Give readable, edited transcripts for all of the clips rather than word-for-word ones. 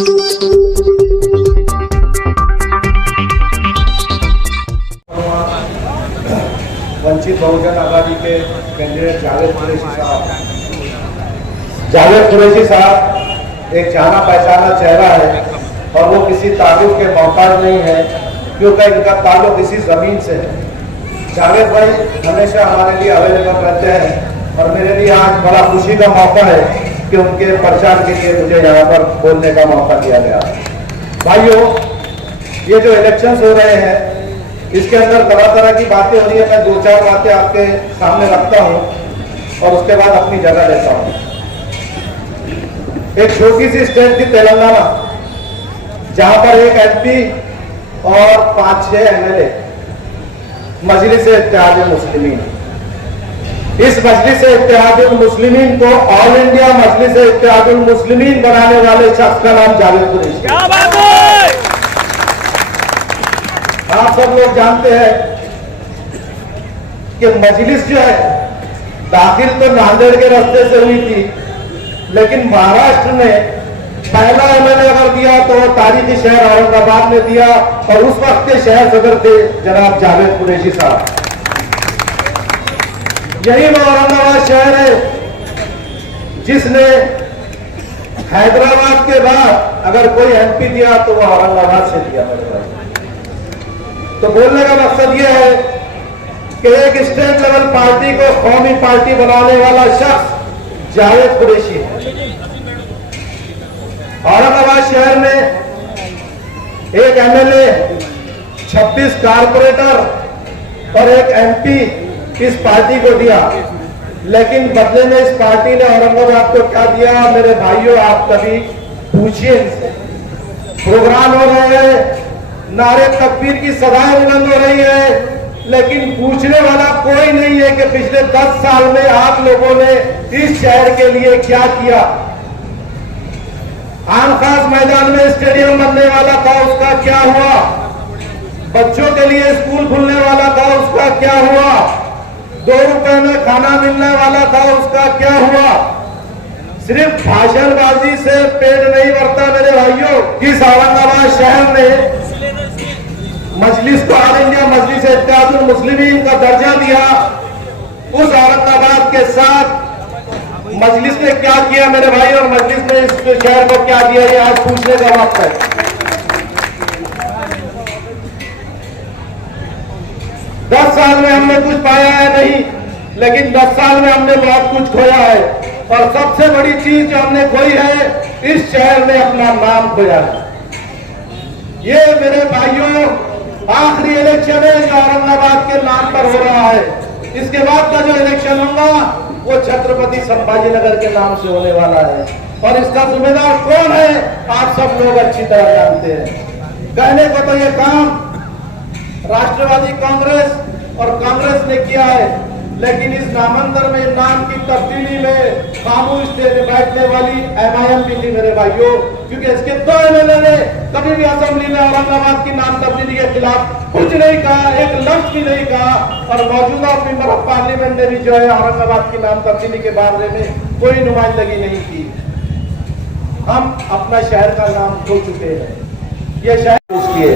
वंचित बहुजन आघाड़ी के कैंडिडेट जावेद कुरैशी साहब एक जाना पहचाना चेहरा है और वो किसी तारुफ के मोहताज नहीं है, क्योंकि इनका ताल्लुक इसी ज़मीन से है। जावेद भाई हमेशा हमारे लिए अवेलेबल रहते हैं और मेरे लिए आज बड़ा खुशी का मौका है कि उनके प्रचार के लिए मुझे यहाँ पर बोलने का मौका दिया गया। भाइयों, ये जो इलेक्शंस हो रहे हैं इसके अंदर तरह तरह की बातें हो रही है। मैं 2-4 बातें आपके सामने रखता हूँ और उसके बाद अपनी जगह लेता हूँ। एक छोटी सी स्टेट थी तेलंगाना, जहां पर एक एमपी और 5-6 एमएलए मजलिस-ए-इत्तेहाद-उल-मुस्लिमीन, इस मजलिस-ए-इत्तेहाद-उल-मुस्लिमीन को ऑल इंडिया मजलिस-ए-इत्तेहाद-उल-मुस्लिमीन बनाने वाले शख्स का नाम जावेद कुरैशी। क्या बात है! आप सब लोग जानते हैं कि मजलिस जो है दाखिल तो नांदेड़ के रास्ते से हुई थी, लेकिन महाराष्ट्र में पहला एमएलए अगर दिया तो वो तारीखी शहर औरंगाबाद में दिया और उस वक्त के शहर सदर थे जनाब जावेद कुरैशी साहब। यही वो औरंगाबाद शहर है जिसने हैदराबाद के बाद अगर कोई एमपी दिया तो वो औरंगाबाद से दिया। मेरे भाई, तो बोलने का मकसद यह है कि एक स्टेट लेवल पार्टी को कौमी पार्टी बनाने वाला शख्स जावेद कुरैशी है। औरंगाबाद शहर में एक एमएलए, 26 कारपोरेटर और एक एमपी इस पार्टी को दिया, लेकिन बदले में इस पार्टी ने औरंगाबाद को क्या दिया? मेरे भाइयों, आप कभी पूछिए इनसे। प्रोग्राम हो रहे हैं, नारे तकबीर की सदाएं बुलंद हो रही है, लेकिन पूछने वाला कोई नहीं है कि पिछले 10 साल में आप लोगों ने इस शहर के लिए क्या किया। आम खास मैदान में स्टेडियम बनने वाला था, उसका क्या हुआ? बच्चों के लिए स्कूल खुलने वाला था, उसका क्या हुआ? 2 रुपए में खाना मिलने वाला था, उसका क्या हुआ? सिर्फ भाषणबाजी से पेट नहीं भरता मेरे भाइयों। इस औरंगाबाद शहर ने मजलिस को ऑल इंडिया मजलिस-ए-इत्तेहाद-उल-मुस्लिमीन का दर्जा दिया। उस औरंगाबाद के साथ मजलिस ने क्या किया मेरे भाई, और मजलिस ने इस शहर को क्या दिया, ये आज पूछने का वक्त है। 10 साल में हमने कुछ पाया है नहीं, लेकिन 10 साल में हमने बहुत कुछ खोया है, और सबसे बड़ी चीज जो हमने खोई है, इस शहर ने अपना नाम खोया है। ये मेरे भाइयों आखिरी इलेक्शन है जो औरंगाबाद के नाम पर हो रहा है। इसके बाद का जो इलेक्शन होगा वो छत्रपति संभाजी नगर के नाम से होने वाला है, और इसका जिम्मेदार कौन है आप सब लोग अच्छी तरह जानते हैं। कहने को तो ये काम राष्ट्रवादी कांग्रेस और कांग्रेस ने किया है, लेकिन इस नामांतर में नाम की तब्दीली में खामोश बैठने वाली एमआईएम भी थी मेरे भाइयों, क्योंकि इसके 2 एमएलए ने कभी भी असेंबली में औरंगाबाद की नाम तब्दीली के खिलाफ कुछ नहीं कहा, एक लफ्ज भी नहीं कहा, और मौजूदा मेंबर ऑफ पार्लियामेंट ने भी जो है औरंगाबाद की नाम तब्दीली के बारे में कोई नुमाइंदगी नहीं की। हम अपना शहर का नाम खो चुके हैं, ये शहर उसकी है,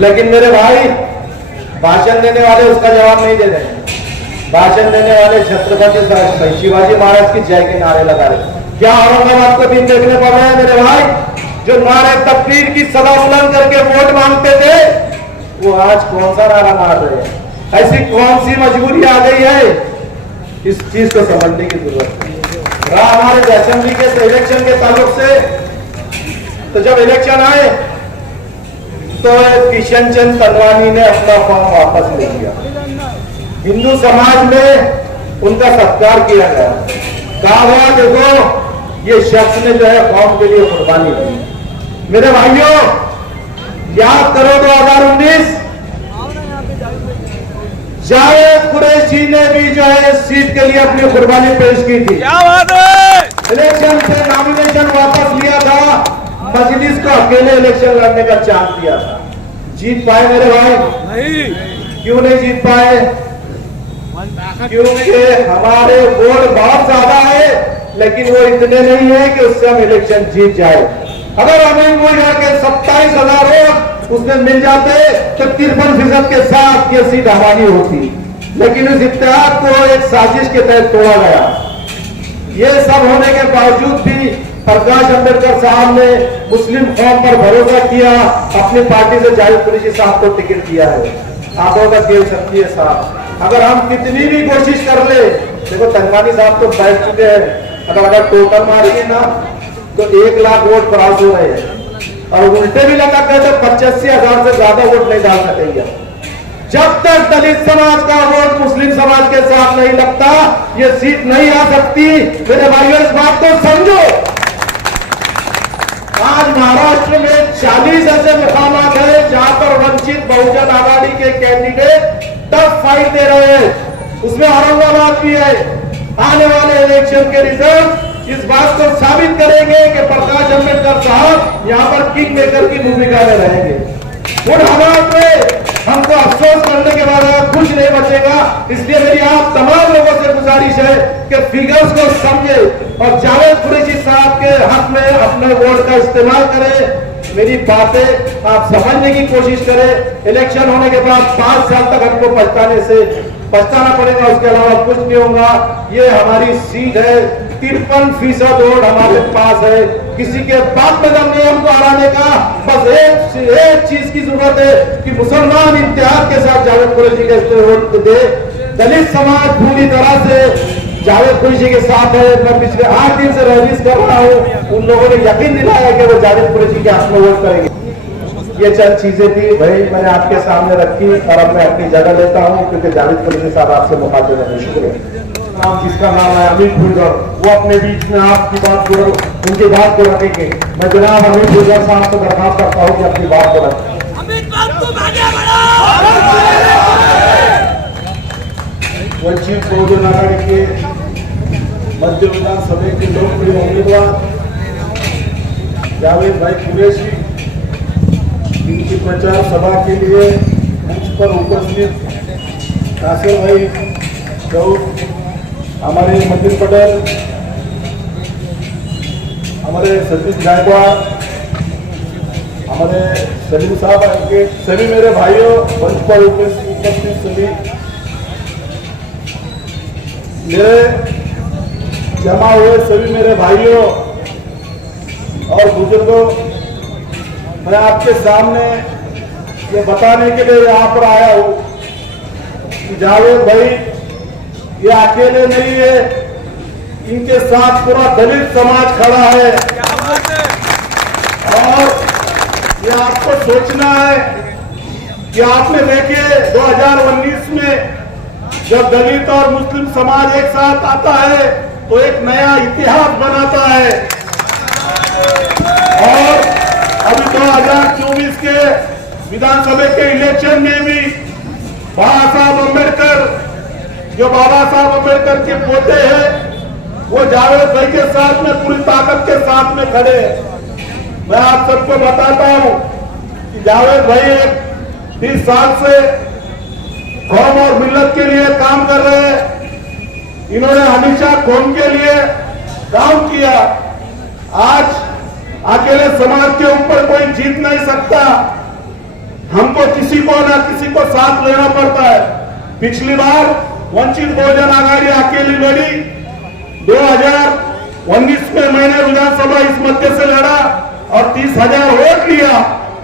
लेकिन मेरे भाई भाषण देने वाले उसका जवाब नहीं दे रहे। भाषण देने वाले छत्रपति शिवाजी महाराज की जय के नारे लगा रहे। क्या औरंगाबाद को दिन देखने पड़ रहे हैं मेरे भाई? जो नारे तकबीर की सदा बुलंद करके वोट मांगते थे, वो आज कौन सा नारा मार रहे हैं? ऐसी कौन सी मजबूरी आ गई है? इस चीज को समझने की जरूरत है। रहा हमारे असेंबली के इलेक्शन के ताल्लुक से, तो जब इलेक्शन आए तो किशन चंद तनवानी ने अपना फॉर्म वापस ले लिया। हिंदू समाज में उनका सत्कार किया गया, कहा गया देखो ये शख्स ने जो है कौम के लिए कुर्बानी दी। मेरे भाइयों, याद करो 2019 जावेद कुरैशी ने भी जो है इस सीट के लिए अपनी कुर्बानी पेश की थी। क्या बात है! इलेक्शन से नॉमिनेशन वापस लिया था, मजलिस को अकेले इलेक्शन लड़ने का चांस दिया था। जीत पाए मेरे भाई? नहीं। क्यों नहीं जीत पाए? क्योंकि हमारे वोट बहुत ज्यादा है, लेकिन वो इतने नहीं है कि उससे हम इलेक्शन जीत जाए। अगर हमें वो यहाँ के 27,000 वोट उसमें मिल जाते तो 53% के साथ ये सीट हमारी होती, लेकिन इस इत्तेहाद को एक साजिश के तहत तोड़ा गया। ये सब होने के बावजूद भी प्रकाश अंबेडकर साहब ने मुस्लिम कौम पर भरोसा किया, अपनी पार्टी से जावेद कुरैशी साहब को टिकट दिया है। आंखों का खेल सकती है साहब, अगर हम कितनी भी कोशिश कर ले, देखो तनवानी साहब तो बैठ चुके हैं, अगर टोटल मारेंगे ना तो 1 लाख वोट क्रॉस हो रहे हैं, और उल्टे भी लगा गए तो 85,000 से ज्यादा वोट नहीं डाल सकेंगे। जब तक दलित समाज का वोट मुस्लिम समाज के साथ नहीं लगता, ये सीट नहीं आ सकती। मेरे भाइयों, इस बात को समझो। आज महाराष्ट्र में 40 ऐसे मुकामात है जहां पर वंचित बहुजन आघाड़ी के कैंडिडेट टफ फाइट दे रहे हैं, उसमें औरंगाबाद भी है। आने वाले इलेक्शन के रिजल्ट इस बात को साबित करेंगे कि प्रकाश अंबेडकर साहब यहाँ पर किंग मेकर की भूमिका में रहेंगे। उन हालात में हमको अफसोस करने के बाद कुछ नहीं बचेगा। इसलिए मेरी आप तमाम लोगों से गुजारिश है कि फिगर्स को समझे और जावेद कुरैशी साहब के हक में अपने वोट का इस्तेमाल करें। मेरी बातें आप समझने की कोशिश करें। इलेक्शन होने के बाद 5 साल तक हमको पछताना पड़ेगा, उसके अलावा कुछ नहीं होगा। ये हमारी सीट है, 53% वोट हमारे पास है। किसी के बात में दम नहीं हमको हराने का। बस एक चीज की जरूरत है कि मुसलमान इत्तेहाद के साथ जावेद कुरैशी के वोट दे। दलित समाज पूरी तरह से जावेद कुरैशी के साथ है। मैं पिछले 8 दिन से रैलीज कर रहा हूँ, उन लोगों ने यकीन दिलाया कि वो जावेद कुरैशी के हक में वोट करेंगे। ये चंद चीजें थी भाई, मैंने आपके सामने रखी और अब मैं अपनी जगह लेता हूँ, क्योंकि जावेद कुरैशी साहब आपसे मुखातिब है। शुक्रिया। नाम जिसका नाम है अमित भुजबल, वो अपने बीच में आपकी बात को, उनकी बात को रखेंगे। मैं जनाब अमित भुजबल साहब को दरखास्त करता हूँ कि अपनी बात को रखें। वंचित बहुजन आघाड़ी के मध्य विधानसभा के लोकप्रिय उम्मीदवार जावेद भाई कुरैशी, इनकी प्रचार सभा के लिए मंच पर उपस्थित कासिर भाई गौर, हमारे मतीन पटेल, हमारे सतीश गायकवाड़, हमारे सलीम साहब, के सभी मेरे भाइयों, मंच पर उपस्थित सभी मेरे जमा हुए सभी मेरे भाइयों और बुजुर्गों, मैं आपके सामने ये बताने के लिए यहाँ पर आया हूँ कि जावेद भाई ये अकेले नहीं है, इनके साथ पूरा दलित समाज खड़ा है। और ये आपको सोचना है कि आपने देखिए 2019 में जब दलित और मुस्लिम समाज एक साथ आता है तो एक नया इतिहास बनाता है। और अभी 2024 के विधानसभा के इलेक्शन में भी बाबा साहब अम्बेडकर, जो बाबा साहब अम्बेडकर के पोते हैं, वो जावेद भाई के साथ में पूरी ताकत के साथ में खड़े हैं। मैं आप सबको बताता हूं कि जावेद भाई 30 साल से कौम और मिल्लत के लिए काम कर रहे हैं। इन्होंने हमेशा कौम के लिए काम किया। आज अकेले समाज के ऊपर कोई जीत नहीं सकता, हमको किसी को ना किसी को साथ लेना पड़ता है। पिछली बार वंचित बहुजन आघाड़ी अकेली लड़ी, 2019 में मैंने विधानसभा इस मध्य से लड़ा और 30,000 वोट लिया,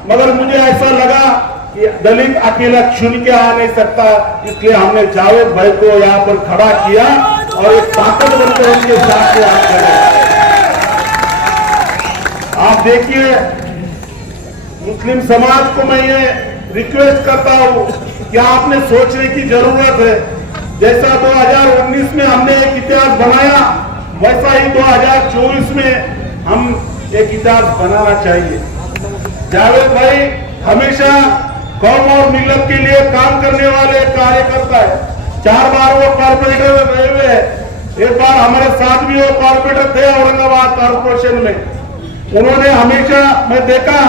मगर मुझे ऐसा लगा कि दलित अकेला चुन के आ नहीं सकता, इसलिए हमने जावेद भाई को यहाँ पर खड़ा किया और एक ताकत बनकर उनके साथ आप खड़े। आप देखिए, मुस्लिम समाज को मैं ये रिक्वेस्ट करता हूँ कि आपने सोचने की जरूरत है। जैसा 2019 में हमने एक इतिहास बनाया, वैसा ही 2024 में हम एक इतिहास बनाना चाहिए। जावेद भाई हमेशा कौम और मिल्लत के लिए काम करने वाले कार्यकर्ता है। 4 बार वो कॉर्पोरेटर रहे हुए हैं। एक बार हमारे साथ भी वो कॉर्पोरेटर थे औरंगाबाद कॉर्पोरेशन में। उन्होंने हमेशा, मैं देखा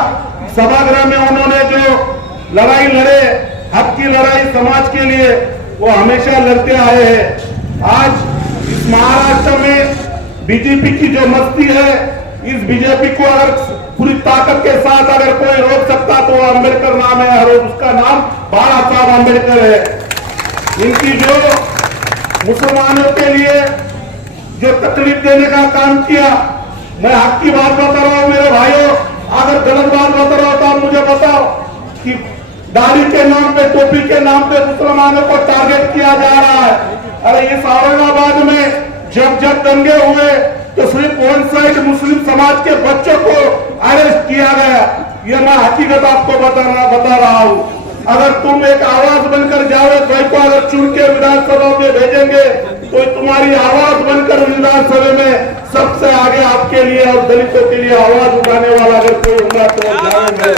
सभागृह में उन्होंने जो लड़ाई लड़े, हक की लड़ाई समाज के लिए, वो हमेशा लड़ते आए हैं। आज इस महाराष्ट्र में बीजेपी की जो मस्ती है, इस बीजेपी को अगर पूरी ताकत के साथ अगर कोई रोक सकता तो अंबेडकर नाम है और उसका नाम बाबा साहब अंबेडकर है। इनकी जो मुसलमानों के लिए जो तकलीफ देने का काम किया, मैं हक की बात बता रहा हूं मेरे भाइयों, अगर गलत बात बता रहा हूं तो आप मुझे बताओ कि दाढ़ी के नाम पे, टोपी के नाम पे मुसलमानों को टारगेट किया जा रहा है। अरे इस औरंगाबाद में जब जब दंगे हुए तो सिर्फ वन साइड मुस्लिम समाज के बच्चों को अरेस्ट किया गया। ये मैं हकीकत आपको बता रहा हूं। अगर तुम एक आवाज बनकर जावेद भाई को अगर चुन के विधानसभा में भेजेंगे तो तुम्हारी आवाज बनकर विधानसभा में सबसे आगे आपके लिए और दलितों के लिए आवाज उठाने वाला अगर कोई होगा तो जावेद भाई।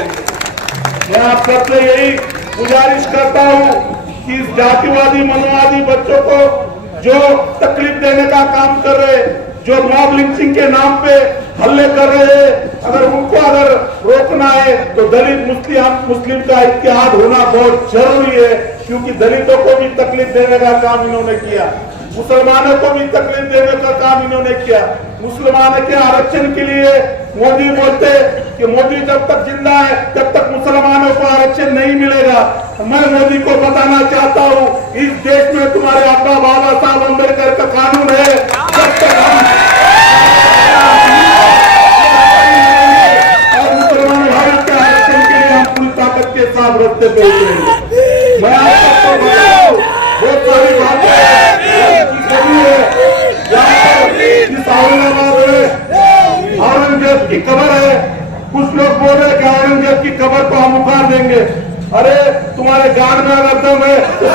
मैं आप सबसे यही गुजारिश करता हूं कि इस जातिवादी मनवादी बच्चों को जो तकलीफ देने का काम कर रहे, जो मॉब लिंचिंग के नाम पे हल्ले कर रहे हैं, अगर उनको अगर रोकना है तो दलित मुस्लिम का इत्तेहाद होना बहुत जरूरी है, क्योंकि दलितों को भी तकलीफ देने का काम इन्होंने किया, मुसलमानों को भी तकलीफ देने का काम इन्होंने किया। मुसलमानों के आरक्षण के लिए मोदी बोलते कि मोदी जब तक जिंदा है तब तक मुसलमानों को आरक्षण नहीं मिलेगा। मैं मोदी को बताना चाहता हूं, इस देश में तुम्हारे अब्बा बाबा साहब अम्बेडकर का कानून है, जब तक हम और मुसलमान भाइयों के आरक्षण के लिए हम पूरी ताकत के साथ रखते पहुंचेंगे। मैं आप सबको बताऊं, बहुत सारी बातें इस औरंगाबाद में औरंगजेब की कब्र है। कुछ लोग बोल रहे कि औरंगजेब की कब्र को हम उखाड़ देंगे। अरे तुम्हारे गांड में अगर दम है तो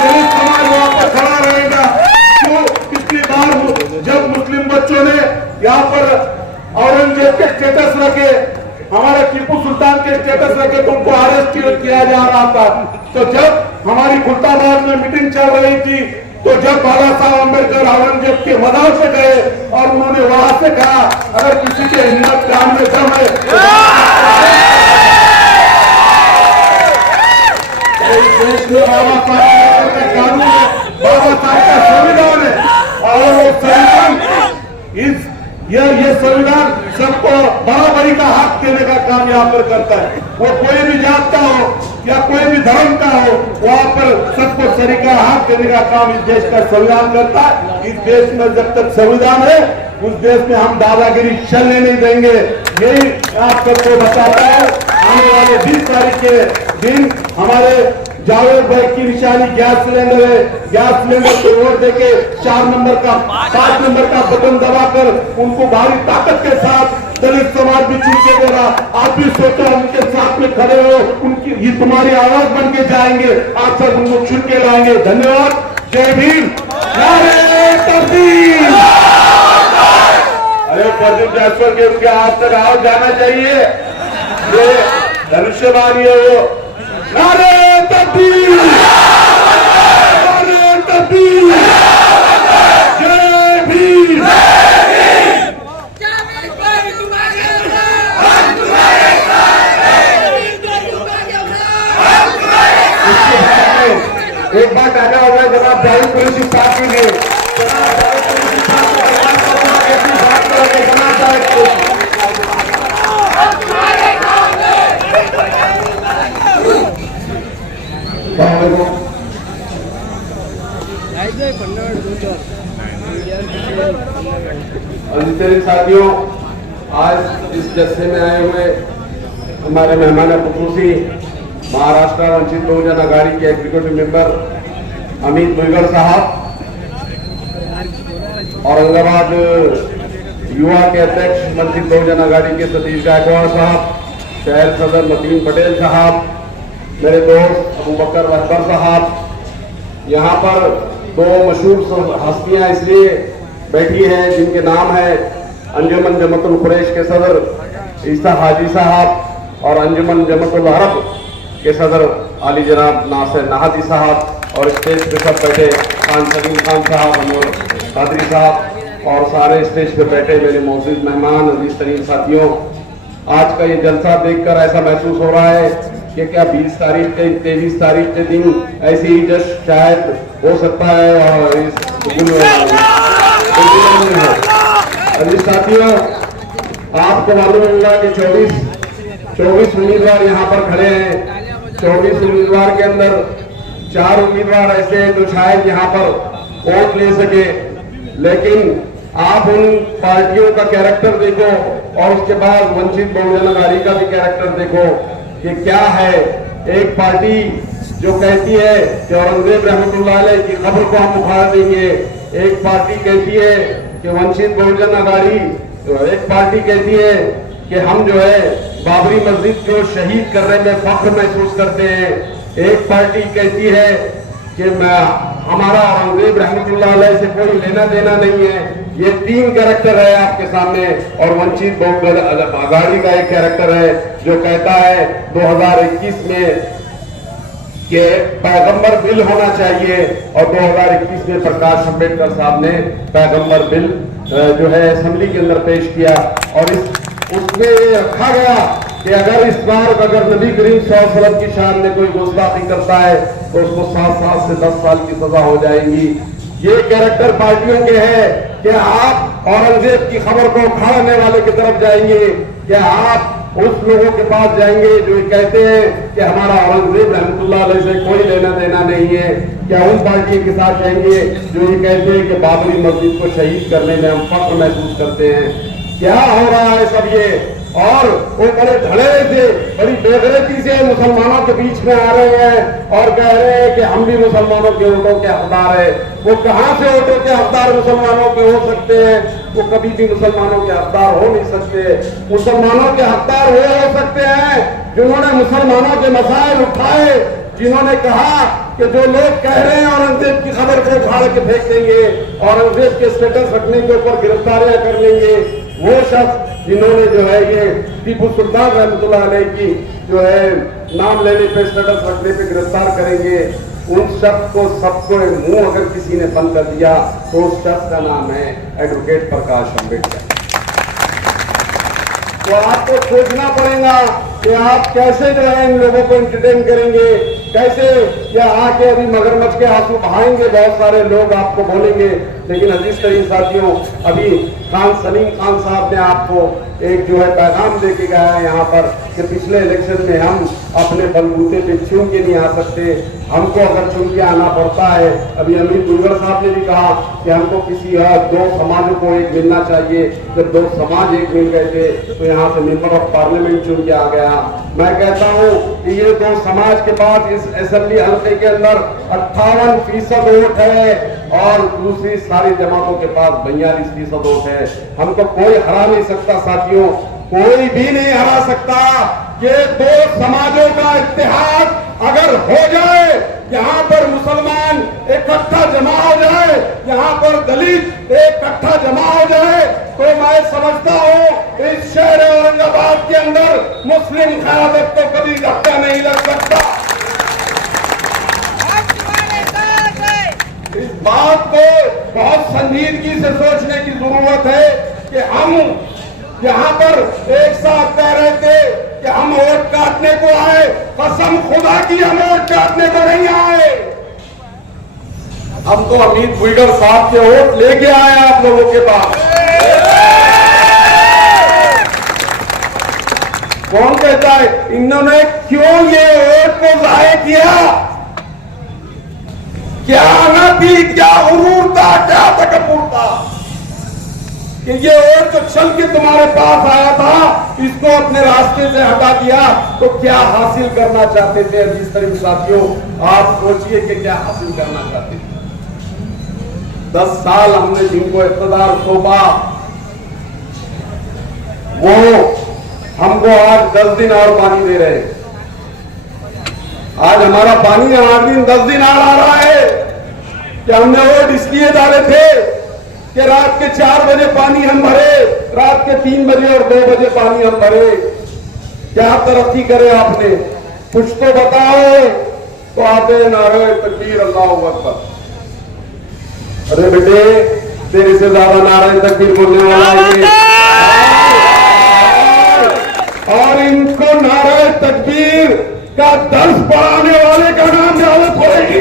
दलित समाज वहां पर खड़ा रहेगा। क्यों? पिछली बार जब मुस्लिम बच्चों ने यहाँ पर औरंगजेब के स्टेटस रखे, हमारे टीपू सुल्तान के स्टेटस रखे तो उनको अरेस्ट किया जा रहा था। तो जब हमारी खुलताबाद में मीटिंग चल रही थी तो जब बाबा साहब अम्बेडकर औरंगजेब के मदार से गए और उन्होंने वहां से कहा अगर किसी के हिम्मत काम में दम है तो इस देश में बाबा साहब का कानून है, बाबा साहब का संविधान है और वो संविधान ये संविधान सबको बराबरी का हक देने का काम यहाँ पर करता है। वो कोई भी जात का हो या कोई भी धर्म का हो, वहाँ पर सबको सरीका हक देने का काम इस देश का संविधान करता है। इस देश में जब तक संविधान है उस देश में हम दादागिरी चलने नहीं देंगे। यही आप सबको बताता है। आने वाले 20 तारीख के दिन हमारे जावेद भाई की निशानी गैस सिलेंडर है। गैस सिलेंडर को वोट देके 4 नंबर का 5 नंबर का बटन दबाकर उनको भारी ताकत के साथ दलित समाज भी चुन के देगा। आप भी सोचो उनके साथ में खड़े हो, उनकी ये तुम्हारी आवाज बन के जाएंगे, आप सब उनको चुन के लाएंगे। धन्यवाद। जय भीम। नारे तकबीर। अरे प्रदीप जायसवाल के उनके हाथ तक आवाज जाना चाहिए। ये धनुष्यबाणी है वो। नारे तकबीर। नारे तकबीर। जय भीम। एक बात आना होगा जनाब जावेद कुरैशी साहब के लिए, साथियों, आज इस जलसे में आए हुए हमारे मेहमान खुसूसी महाराष्ट्र वंचित बहुजन आघाड़ी के एग्जीक्यूटिव मेंबर अमित मुइगल साहब, औरंगाबाद युवा के अध्यक्ष वंचित बहुजन आघाड़ी के सतीश गायकवाड़ साहब, शहर सदर मतीन पटेल साहब, मेरे दोस्त अबू बकर अकबर साहब, यहाँ पर 2 मशहूर हस्तियां इसलिए बैठी हैं जिनके नाम है अंजुमन जमतुल कुरैश के सदर ईसा हाजी साहब और अंजुमन जमतुल अरब के सदर आली जनाब नासिर नाहदी साहब, और स्टेज पे सब बैठे खान सलीम खान साहब, अनवर कादरी साहब और सारे स्टेज पे बैठे मेरे मौजूद मेहमान अजीज तरीन साथियों, आज का ये जलसा देखकर ऐसा महसूस हो रहा है कि क्या 20 तारीख के 23 तारीख के दिन ऐसी ही जश्न शायद हो सकता है। और इस अभी साथियों, आपको मालूम होगा कि 24 उम्मीदवार यहाँ पर खड़े हैं। 24 उम्मीदवार के अंदर 4 उम्मीदवार ऐसे हैं जो शायद यहाँ पर वोट ले सके, लेकिन आप उन पार्टियों का कैरेक्टर देखो और उसके बाद वंचित बहुजन अघाड़ी का भी कैरेक्टर देखो कि क्या है। एक पार्टी जो कहती है कि औरंगजेब रहमतुल्लाह अलैह की खबर को हम उखाड़ देंगे, एक पार्टी कहती है कि वंचित बहुजन अघाड़ी, एक पार्टी कहती है कि हम जो है बाबरी मस्जिद को शहीद करने में फख्र महसूस करते हैं, एक पार्टी कहती है कि हमारा औरंगजेब रहमतुल्लाह अलैह से कोई लेना देना नहीं है। ये 3 कैरेक्टर है आपके सामने, और वंचित बहुजन अघाड़ी का एक कैरेक्टर है जो कहता है 2021 में कि पैगंबर बिल होना चाहिए, और 2021 में प्रकाश अम्बेडकर साहब ने पैगंबर बिल जो है असेंबली के अंदर पेश किया, और उसमें ये रखा गया कि अगर इस बार अगर नबी करीम सल्लल्लाहु अलैहि वसल्लम की शान में कोई गुस्ताखी करता है तो उसको 7 साल से 10 साल की सजा हो जाएगी। ये कैरेक्टर पार्टियों के हैं कि आप औरंगजेब की खबर को उखाड़ने वाले की तरफ जाएंगे, क्या आप उस लोगों के पास जाएंगे जो कहते हैं कि हमारा औरंगजेब रहमतुल्लाह अलैह से कोई लेना देना नहीं है, क्या उन पार्टियों के साथ जाएंगे जो ये कहते हैं कि बाबरी मस्जिद को शहीद करने में हम फख्र महसूस करते हैं। क्या हो रहा है सब ये, और वो बड़े धड़े से बड़ी बेगैरती से मुसलमानों के बीच में आ रहे हैं और कह रहे हैं कि हम भी मुसलमानों के वोटों के हकदार है। वो कहां से वोटों के हकदार मुसलमानों के हो सकते हैं? वो कभी भी मुसलमानों के हकदार हो नहीं सकते। मुसलमानों के हकदार वो हो सकते हैं जिन्होंने मुसलमानों के मसाइल उठाए, जिन्होंने कहा कि जो लोग कह रहे हैं औरंगजेब की खबर को उखाड़ के फेंक देंगे, औरंगजेब के स्टेटस रखने के ऊपर गिरफ्तारियां कर लेंगे, वो शख्स जिन्होंने जो है ये टीपू सुल्तान रहमतुल्लाह अलैह की जो है नाम लेने पे स्टेटस रखने पे गिरफ्तार करेंगे, उन शख्स को सबको मुंह अगर किसी ने बंद कर दिया तो उस शख्स का नाम है एडवोकेट प्रकाश अम्बेडकर। तो आपको सोचना पड़ेगा कि आप कैसे जो है इन लोगों को एंटरटेन करेंगे, कैसे या आके अभी मगरमच्छ के आंसू बहाएंगे। बहुत सारे लोग आपको बोलेंगे, लेकिन अजीज तरीन साथियों, अभी खान सलीम खान साहब ने आपको एक जो है पैगाम देके गया है यहाँ पर कि पिछले इलेक्शन में हम अपने बलबूते पे चुन के नहीं आ सकते, हमको अगर चुन के आना पड़ता है। अभी अमीर गुलगर साहब ने भी कहा कि हमको किसी 2 समाजों को एक मिलना चाहिए। जब 2 समाज एक मिल गए थे तो यहाँ से मेंबर ऑफ पार्लियामेंट चुन के आ गया। मैं कहता हूँ कि ये 2 समाज के पास इस असेंबली हल्के के अंदर 58% वोट है और दूसरी सारी जमातों के पास 42% वोट है। हमको कोई हरा नहीं सकता साथियों, कोई भी नहीं हरा सकता। ये 2 समाजों का इत्तेहाद अगर हो जाए, यहाँ पर मुसलमान इकट्ठा जमा हो जाए, यहाँ पर दलित इकट्ठा जमा हो जाए, तो मैं समझता हूँ इस शहर औरंगाबाद के अंदर मुस्लिम क़यादत को कभी धक्का नहीं लग सकता। इस बात को बहुत संजीदगी से सोचने की जरूरत है कि हम यहाँ पर एक साथ कह रहे थे कि हम वोट काटने को आए, कसम खुदा की हम वोट काटने को नहीं आए। हम तो अमित गुलगर साहब के वोट लेके आए आप लोगों के पास। कौन कहता है इन्होंने क्यों ये वोट को जाया किया? क्या आना थी, क्या गुरूर था, क्या तकब्बुर था कि ये वोट जो चल के तुम्हारे पास आया था इसको अपने रास्ते से हटा दिया? तो क्या हासिल करना चाहते थे अजीज तरीन साथियों? आप सोचिए कि क्या हासिल करना चाहते थे। 10 साल हमने जिनको इख्तिदार सौंपा वो हमको आज 10 दिन और पानी दे रहे हैं। आज हमारा पानी 8 दिन 10 दिन आ रहा है कि हमने वोट इसलिए डाले थे कि रात के 4 बजे पानी हम भरे, रात के 3 बजे और 2 बजे पानी हम भरे। क्या तरक्की करे आपने? कुछ तो बताओ। तो आते नारे तकबीर अल्लाहु अकबर। अरे बेटे तेरे से ज्यादा नारे तकबीर बोलने वाला है और इनको नारे तकबीर का दर्श पढ़ाने वाले का नाम याद पड़ेगी।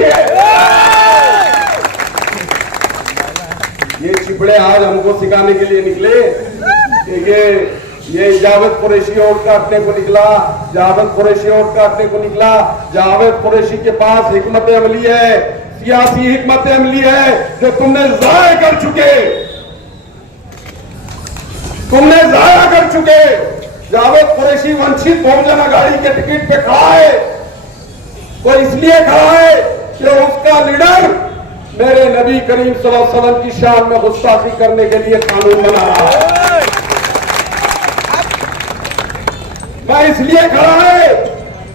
ये चिपड़े आज हमको सिखाने के लिए निकले कि ये जावेद कुरैशी और काटने को निकला, जावेद कुरैशी और काटने को निकला। जावेद कुरैशी के पास हिकमत अमली है, सियासी हिकमत अमली है जो तुमने जाया कर चुके, तुमने जाया कर चुके। जावेद कुरैशी वंचित बहुजन अघाड़ी के टिकट पे खड़ा है, वो इसलिए खड़ा है कि उसका लीडर मेरे नबी करीम सल्लल्लाहु अलैहि वसल्लम की शान में गुस्ताखी करने के लिए कानून बना रहा है। मैं इसलिए खड़ा है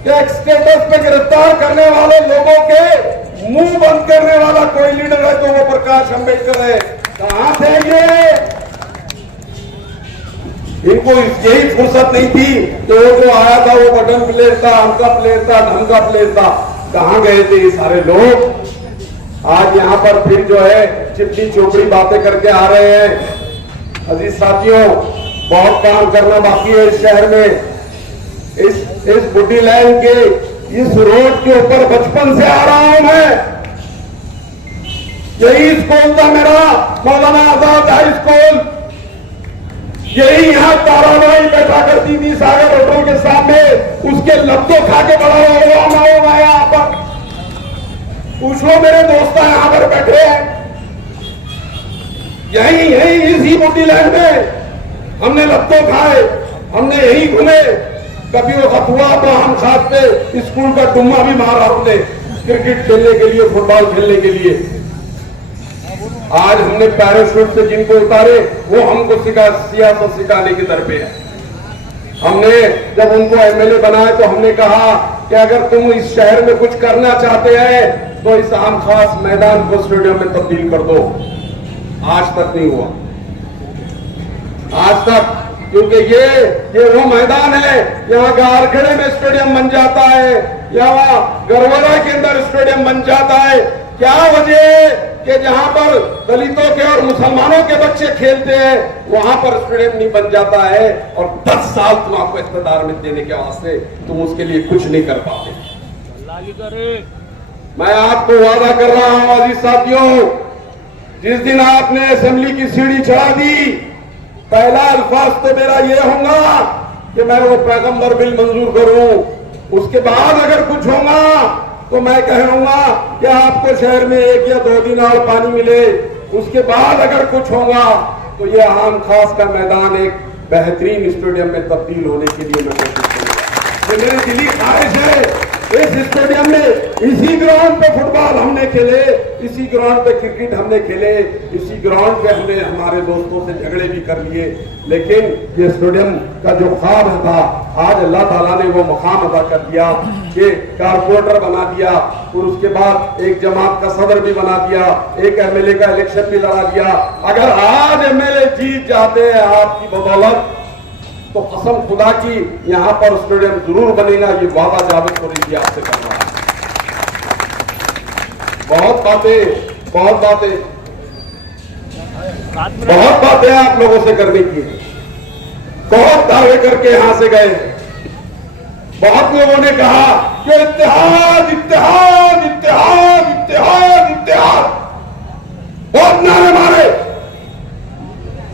कि एक स्टेटस पे गिरफ्तार करने वाले लोगों के मुंह बंद करने वाला कोई लीडर है तो वो प्रकाश अंबेडकर है। कहां थे ये? इनको यही फुर्सत नहीं थी तो वो जो आया था वो बटन प्लेयर था, हमका प्लेयर था, ढंग का प्लेयर था। कहां गए थे ये सारे लोग? आज यहां पर फिर जो है चिपड़ी चोपड़ी बातें करके आ रहे हैं। अजीज साथियों, बहुत काम करना बाकी है इस शहर में। इस बुड्डी लाइन के इस रोड के ऊपर बचपन से आ रहा हूं मैं। यही स्कूल था मेरा, मौलाना आजाद हाई स्कूल। यही यहाँ ताराबाई बैठा करती थी सागर होटल के सामने, उसके लत्तों खा के बड़ा हुआ यहाँ पर। पूछ लो मेरे दोस्त यहाँ पर बैठे हैं, यही इसी बुड्डी लाइन में हमने लत्तों खाए, हमने यही घूमे। कभी वो हुआ तो हम साथ पे स्कूल का डुम्मा भी मारा हमने क्रिकेट खेलने के लिए, फुटबॉल खेलने के लिए। आज हमने पैराशूट से जिनको उतारे वो हमको सियासत सिखाने की दर पे है। हमने जब उनको एमएलए बनाए तो हमने कहा कि अगर तुम इस शहर में कुछ करना चाहते हैं तो इस आम खास मैदान को स्टेडियम में तब्दील कर दो। आज तक नहीं हुआ, आज तक, क्योंकि ये वो मैदान है, यहाँ गारखेड़े में स्टेडियम बन जाता है, यहाँ गरवरा के अंदर स्टेडियम बन जाता है। क्या वजह है कि जहां पर दलितों के और मुसलमानों के बच्चे खेलते हैं वहां पर स्टेडियम नहीं बन जाता है, और 10 साल तुम आपको इख्तियार में देने के वास्ते तुम उसके लिए कुछ नहीं कर पाते। मैं आपको वादा कर रहा हूं अजीज साथियों, जिस दिन आपने असेंबली की सीढ़ी चढ़ा दी, पहला अल्फाज तो मेरा ये होगा कि मैं वो पैगंबर बिल मंजूर करूं। उसके बाद अगर कुछ होगा तो मैं कहूंगा कि आपको शहर में 1 या 2 दिन और पानी मिले। उसके बाद अगर कुछ होगा तो ये आम खास का मैदान एक बेहतरीन स्टेडियम में तब्दील होने के लिए मैं कोशिश करूंगा। ये मेरी दिली ख्वाहिश है। इस स्टेडियम में इसी ग्राउंड पे फुटबॉल हमने खेले, इसी ग्राउंड पे क्रिकेट हमने खेले, इसी ग्राउंड पे हमने हमारे दोस्तों से झगड़े भी कर लिए। लेकिन ये स्टेडियम का जो ख्वाब था, आज अल्लाह ताला ने वो मकाम अदा कर दिया कि कारपोरेटर बना दिया, और उसके बाद एक जमात का सदर भी बना दिया, एक एमएलए का इलेक्शन भी लड़ा दिया। अगर आज एमएलए जीत जाते हैं आपकी बदौलत तो कसम खुदा की यहां पर स्टेडियम जरूर बनेगा। ये वादा जावेद कुरैशी आपसे कर रहा है। बहुत बातें आप लोगों से करने की, बहुत दावे करके यहां से गए। बहुत लोगों ने कहा कि इत्तेहाद इत्तेहाद इत्तेहाद इत्तेहाद इत्तेहाद, बहुत नारे मारे,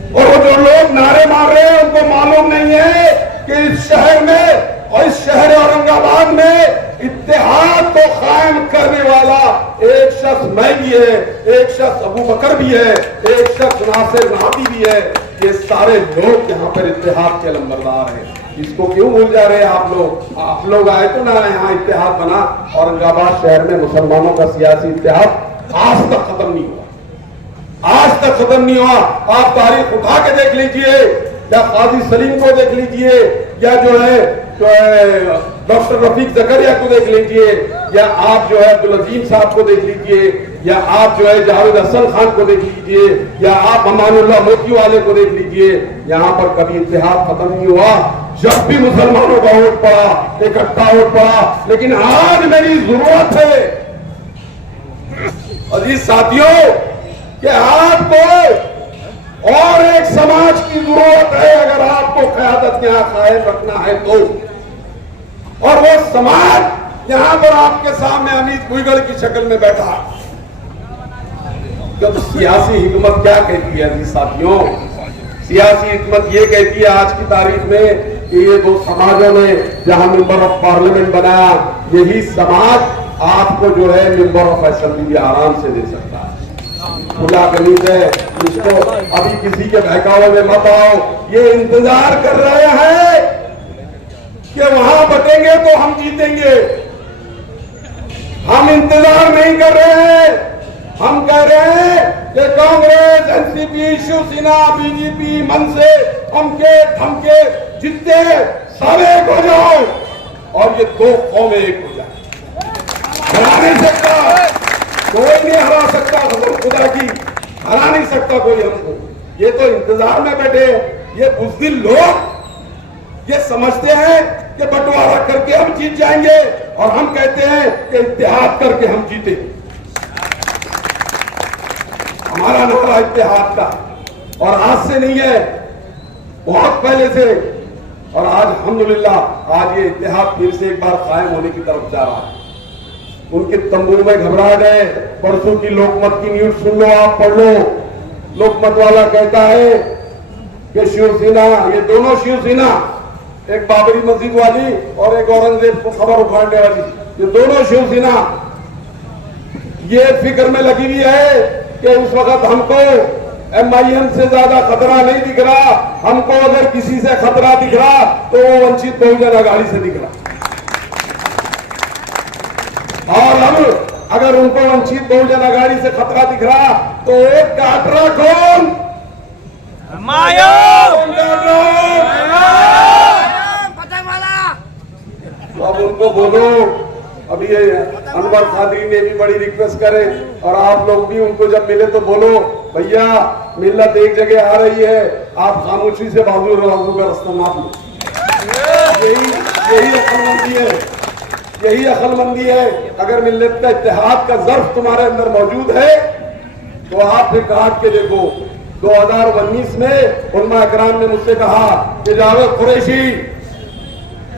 और वो जो लोग नारे मार रहे हैं उनको मालूम नहीं है कि इस शहर में और इस शहर औरंगाबाद में इत्तेहाद को कायम करने वाला एक शख्स मैं भी है, एक शख्स अबू बकर भी है, एक शख्स नासिर नादी भी है। ये सारे लोग यहाँ पर इत्तेहाद के लंबरदार हैं। इसको क्यों भूल जा रहे हैं आप लोग? आप लोग आए तो ना यहाँ इत्तेहाद बना। औरंगाबाद शहर में मुसलमानों का सियासी इत्तेहाद आज तक खत्म नहीं हुआ, आज तक खत्म नहीं हुआ। आप तारीख उठा के देख लीजिए, या काजी सलीम को देख लीजिए, या जो है डॉक्टर रफीक जकरिया को देख लीजिए, या आप जो है अब्दुल अजीम साहब को देख लीजिए, या आप जो है जावेद हसन खान को देख लीजिए, या आप अमानुल्लाह मोती वाले को देख लीजिए। यहाँ पर कभी इत्तेहाद खत्म नहीं हुआ। जब भी मुसलमानों का वोट पड़ा, इकट्ठा वोट पड़ा। लेकिन आज मेरी जरूरत है अजीज साथियों कि आपको और एक समाज की जरूरत है, अगर आपको क़यादत यहां कायम रखना है तो। और वो समाज यहां पर आपके सामने अमित भुईगल की शक्ल में बैठा है। जब सियासी हिकमत क्या कहती है साथियों, सियासी हिकमत ये कहती है आज की तारीख में कि ये दो समाजों ने जहां मेंबर ऑफ पार्लियामेंट बनाया, यही समाज आपको जो है मेंबर ऑफ असेंबली भी आराम से दे सकता है। खुला कनीज है, इसको अभी किसी के बहकावे में मत आओ। ये इंतजार कर रहे हैं कि वहां बटेंगे तो हम जीतेंगे। हम इंतजार नहीं कर रहे हैं, हम कह रहे हैं कि कांग्रेस, एनसीपी, शिवसेना, बीजेपी, मनसे, हमके धमके जितने सब एक हो जाओ और ये दो कौमें एक हो जाए। हरा नहीं सकता कोई, नहीं हरा सकता, खुदा की हरा नहीं सकता कोई हमको। ये तो इंतजार में बैठे ये बुज़दिल लोग ये समझते हैं कि बंटवारा करके हम जीत जाएंगे और हम कहते हैं कि इत्तेहाद करके हम जीते। हमारा नारा इत्तेहाद का और आज से नहीं है, बहुत पहले से। और आज अल्हम्दुलिल्लाह आज ये इत्तेहाद फिर से एक बार कायम होने की तरफ जा रहा है। उनके तंबू में घबरा गए। परसों की लोकमत की न्यूज सुन लो, आप पढ़ लो। लोकमत वाला कहता है कि शिवसेना, ये दोनों शिवसेना, एक बाबरी मस्जिद वाली और एक औरंगजेब को खबर उठाने वाली, ये दोनों शिवसेना ये फिक्र में लगी हुई है कि उस वक्त हमको MIM से ज्यादा खतरा नहीं दिख रहा। हमको अगर किसी से खतरा दिख रहा तो वो वंचित बहुजन अघाड़ी से दिख रहा। और अब अगर उनको वंचित बहुजन अघाड़ी से खतरा दिख रहा तो एक काट रहा कौन? तो अब उनको बोलो। अभी ये अनवर खादरी ने भी बड़ी रिक्वेस्ट करे और आप लोग भी उनको जब मिले तो बोलो, भैया मिल्लत एक जगह आ रही है, आप खामोशी से बाजू का रास्ता नाप लो। यही अक्लमंदी है, यही अक्लमंदी है। अगर मिल्लत का इत्तेहाद का ज़र्फ तुम्हारे अंदर मौजूद है तो आप फिर काट के देखो। 2019 में उलमा इकराम ने मुझसे कहा कि जावेद कुरैशी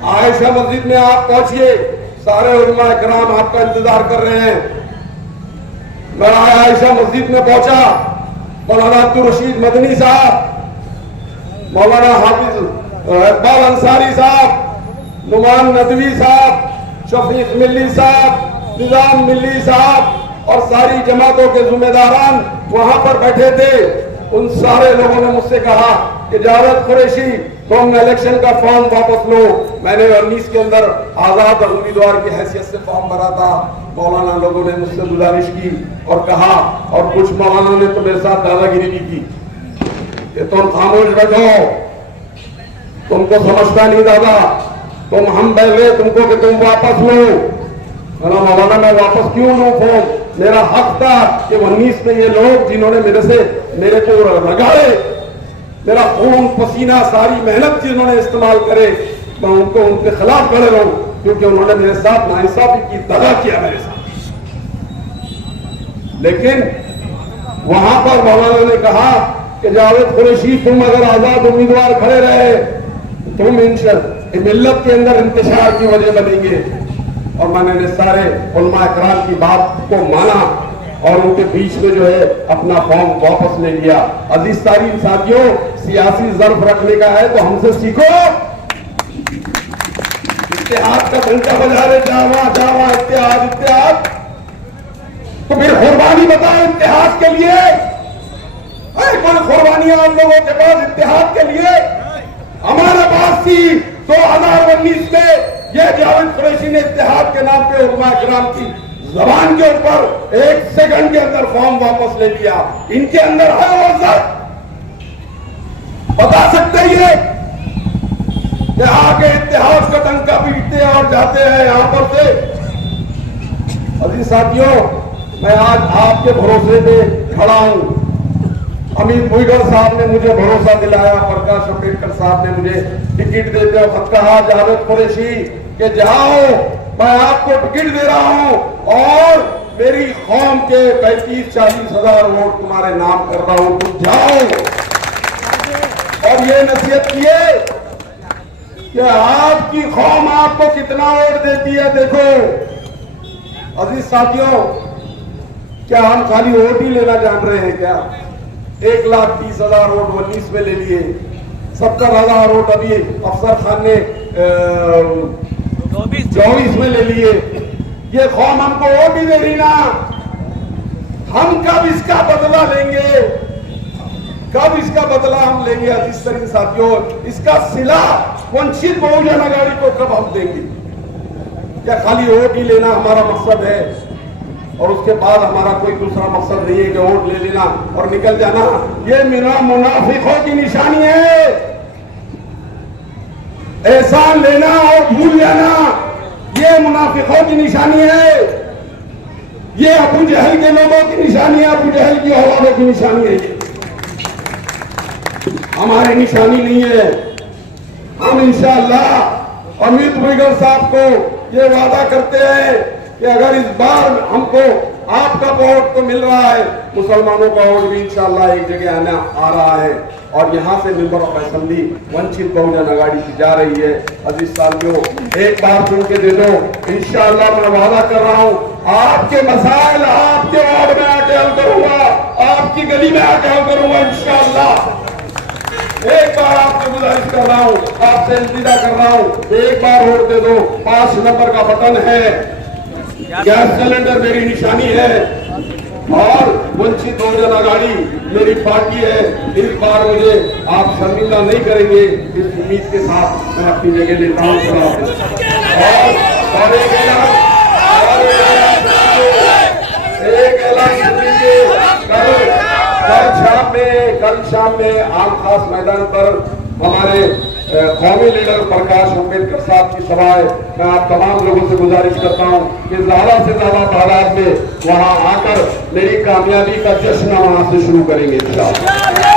आयशा मस्जिद में आप पहुंचिए, सारे उलमा इकराम आपका इंतजार कर रहे हैं। मैं आयशा मस्जिद में पहुंचा, मौलाना अब्दुल रशीद मदनी साहब, मौलाना हाफिज इकबाल अंसारी साहब, नुमान नदवी साहब, शफीक मिल्ली साहब, निजाम मिल्ली साहब और सारी जमातों के जिम्मेदारान वहां पर बैठे थे। उन सारे लोगों ने मुझसे कहा कि जावेद कुरैशी तुम इलेक्शन का फॉर्म वापस लो। मैंने 19 के अंदर आजाद उम्मीदवार की हैसियत से फॉर्म भरा था। मौलाना लोगों ने मुझसे गुजारिश की और कहा, और कुछ मौलाना ने तो मेरे साथ दादागिरी भी की कि तुम खामोश बैठो, तुमको समझता नहीं दादा, तुम हम बैठे तुमको कि तुम वापस लो। मैंने मौलाना मैं वापस क्यों लूं फॉर्म? मेरा हक था कि 19 में ये लोग जिन्होंने मेरे को रगाड़े, मेरा खून पसीना सारी मेहनत जिन्होंने इस्तेमाल करे, मैं उनको उनके खिलाफ खड़े रहूं क्योंकि उन्होंने मेरे साथ नाइंसाफी की, दगा किया मेरे साथ। लेकिन वहां पर मौलाना ने कहा कि जावेद कुरैशी तुम अगर आजाद उम्मीदवार खड़े रहे तुम मिल्लत के अंदर इंतशार की वजह बनेंगे। और मैंने सारे उलमा इकराम की बात को माना और उनके बीच में जो है अपना फॉर्म वापस ले लिया। अजीज सारी साथियों, सियासी ज़र्फ रखने का है तो हमसे सीखो। इत्तेहाद का घंटा बजा रहे, जावा जावा इत्तेहाद इत्तेहाद, तो फिर कुर्बानी बताओ इत्तेहाद के लिए। कौन कुर्बानियां हम लोगों के पास इत्तेहाद के लिए? हमारे पास थी 2019 में। यह जावेद कुरैशी ने इत्तेहाद के नाम पे उलमा इकराम की जबान के ऊपर 1 सेकंड के अंदर फॉर्म वापस ले लिया। इनके अंदर है वज़्ज़त, बता सकते ये कि आगे इत्तेहाद का डंका पीटते और जाते हैं यहां पर से। अजीज साथियों, मैं आज आपके भरोसे पे खड़ा हूं। अमित मुइगर साहब ने मुझे भरोसा दिलाया, प्रकाश अम्बेडकर साहब ने मुझे टिकट देते वक्त कहा जावेद कुरैशी कि जाओ मैं आपको टिकट दे रहा हूं और मेरी कौम के 35-40 हजार वोट तुम्हारे नाम कर रहा हूं, तुम जाओ। और ये नसीहत किए कि आपकी कौम आपको कितना वोट देती है। देखो अजीज साथियों, क्या हम खाली वोट ही लेना जान रहे हैं क्या? 1,30,000 वोट 19 में ले लिए, 70,000 वोट अभी अफसर खान ने 24 में ले लिए। ये कौम हमको वोट ही दे रही ना, हम कब इसका बदला लेंगे? कब इसका बदला हम लेंगे अजीज तरीन साथियों? इसका सिला वंचित बहुजन आघाड़ी को कब हम देंगे? क्या खाली वोट ही लेना हमारा मकसद है और उसके बाद हमारा कोई दूसरा मकसद नहीं है कि वोट ले लेना और निकल जाना? ये मुनाफिकों की निशानी है। एहसान लेना और भूल जाना ये मुनाफिकों की निशानी है। ये अबू जहल के लोगों की निशानी है, अबू जहल की औलादों की निशानी है। ये हमारी निशानी नहीं है। हम इंशाअल्लाह अमित मुइगल साहब को ये वादा करते हैं कि अगर इस बार हमको आपका वोट तो मिल रहा है, मुसलमानों का वोट भी इंशाअल्लाह एक जगह आना आ रहा है और यहाँ से member of assembly Vanchit Bahujan Aghadi की जा रही है। अजीज साथियों, एक बार सुन के दे दो, इंशाअल्लाह मैं वादा कर रहा हूँ आपके मसाइल आपके वार्ड में आके हल करूंगा, आपकी गली में आके हल करूंगा इंशाअल्लाह। एक बार आपसे गुजारिश कर रहा हूँ, आपसे इंतजार कर रहा हूँ, एक बार वोट दे दो। 5 नंबर का बटन है, गैस सिलेंडर मेरी निशानी है और वंचित बहुजन आघाड़ी मेरी पार्टी है। इस बार मुझे आप शर्मिंदा नहीं करेंगे, इस उम्मीद के साथ मैं अपनी जगह लेता हूँ। और एक ऐलान सुनिए, कल शाम में आम खास मैदान पर हमारे कौमी लीडर प्रकाश अम्बेडकर साहब की सभा है। मैं आप तमाम लोगों से गुजारिश करता हूं कि ज्यादा से ज्यादा तादाद में वहां आकर मेरी कामयाबी का जश्न वहां से शुरू करेंगे इंशाअल्लाह।